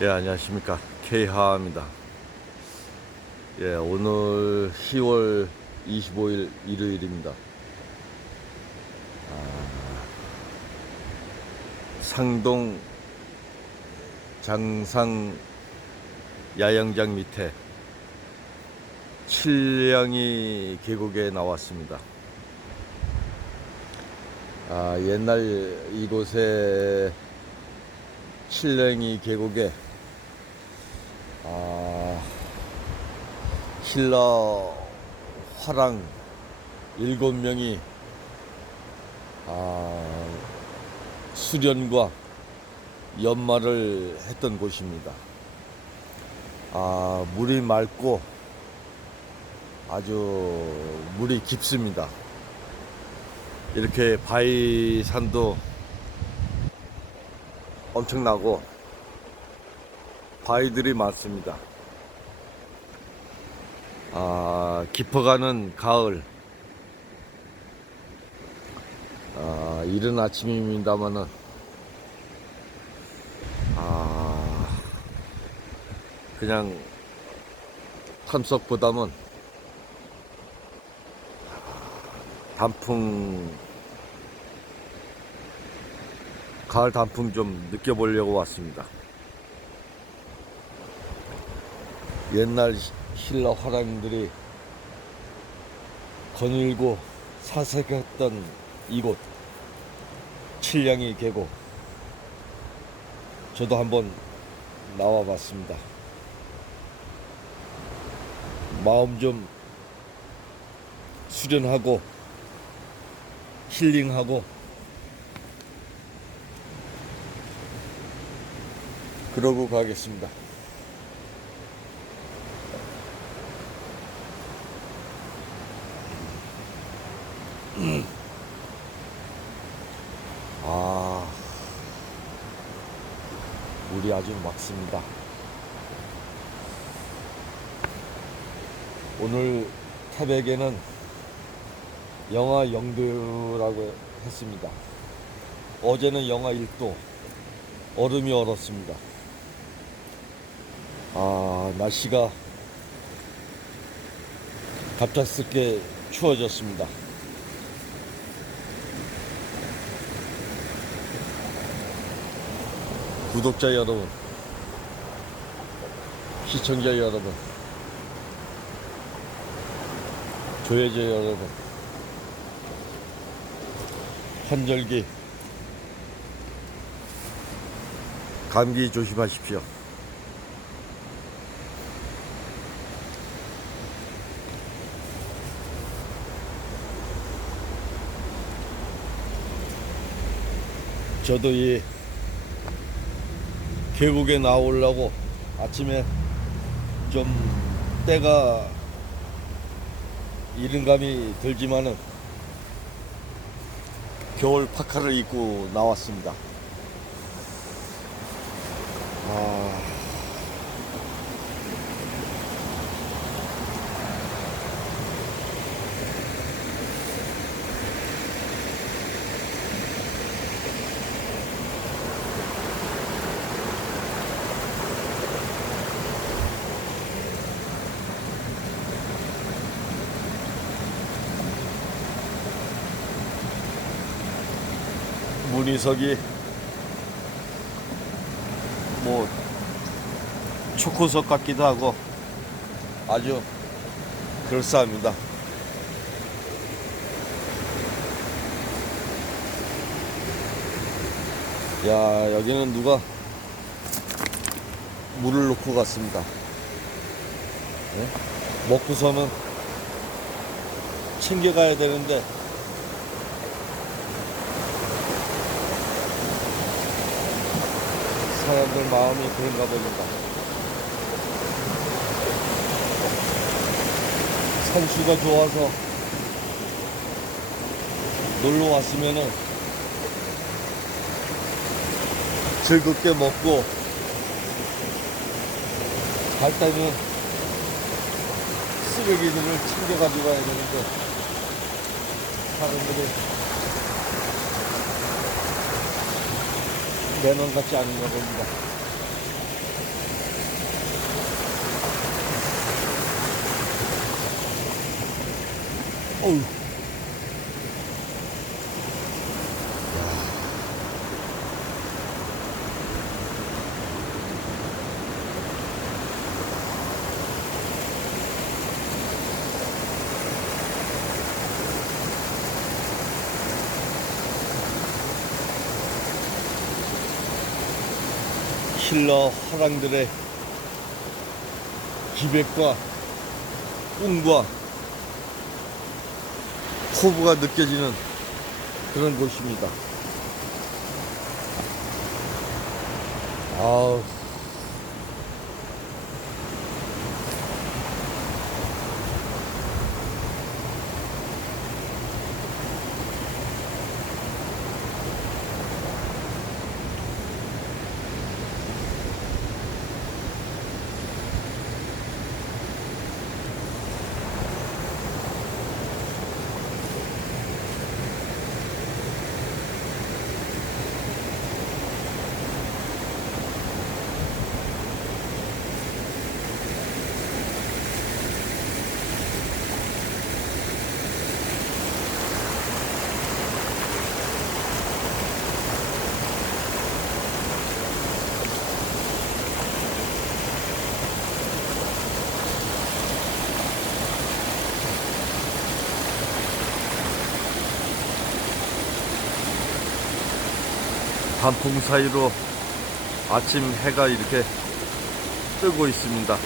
예, 안녕하십니까. K하입니다. 예, 오늘 10월 25일 일요일입니다. 상동 장상 야영장 밑에 칠량이 계곡에 나왔습니다. 옛날 이곳에 칠량이 계곡에 신라 화랑 7명이 수련과 연말을 했던 곳입니다. 물이 맑고 아주 물이 깊습니다. 이렇게 바위산도 엄청나고 바위들이 많습니다. 깊어가는 가을, 이른 아침입니다만은 그냥 탐석보다는 가을 단풍 좀 느껴보려고 왔습니다. 옛날 신라 화랑들이 거닐고 사색했던 이곳 칠량이 계곡, 저도 한번 나와봤습니다. 마음 좀 수련하고 힐링하고 그러고 가겠습니다. 물이 아주 맑습니다. 오늘 태백에는 영하 0도라고 했습니다. 어제는 영하 1도, 얼음이 얼었습니다. 날씨가 갑작스럽게 추워졌습니다. 구독자 여러분, 시청자 여러분, 조회자 여러분, 환절기 감기 조심하십시오. 저도 이 계곡에 나오려고 아침에 좀 때가 이른 감이 들지만은 겨울 파카를 입고 나왔습니다. 문이석이 뭐 초코석 같기도 하고 아주 그럴싸합니다. 야, 여기는 누가 물을 놓고 갔습니다. 네? 먹고서는 챙겨가야 되는데 사람들 마음이 그런가 봅니다. 산수가 좋아서 놀러 왔으면은 즐겁게 먹고 갈 때는 쓰레기들을 챙겨 가지고 가야 되는데 사람들이 매너같지 않은가 봅니다. 어우. 킬러 화랑들의 기백과 꿈과 포부가 느껴지는 그런 곳입니다. 아우. 단풍 사이로 아침 해가 이렇게 뜨고 있습니다.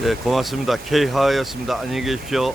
네, 고맙습니다. K하였습니다. 안녕히 계십시오.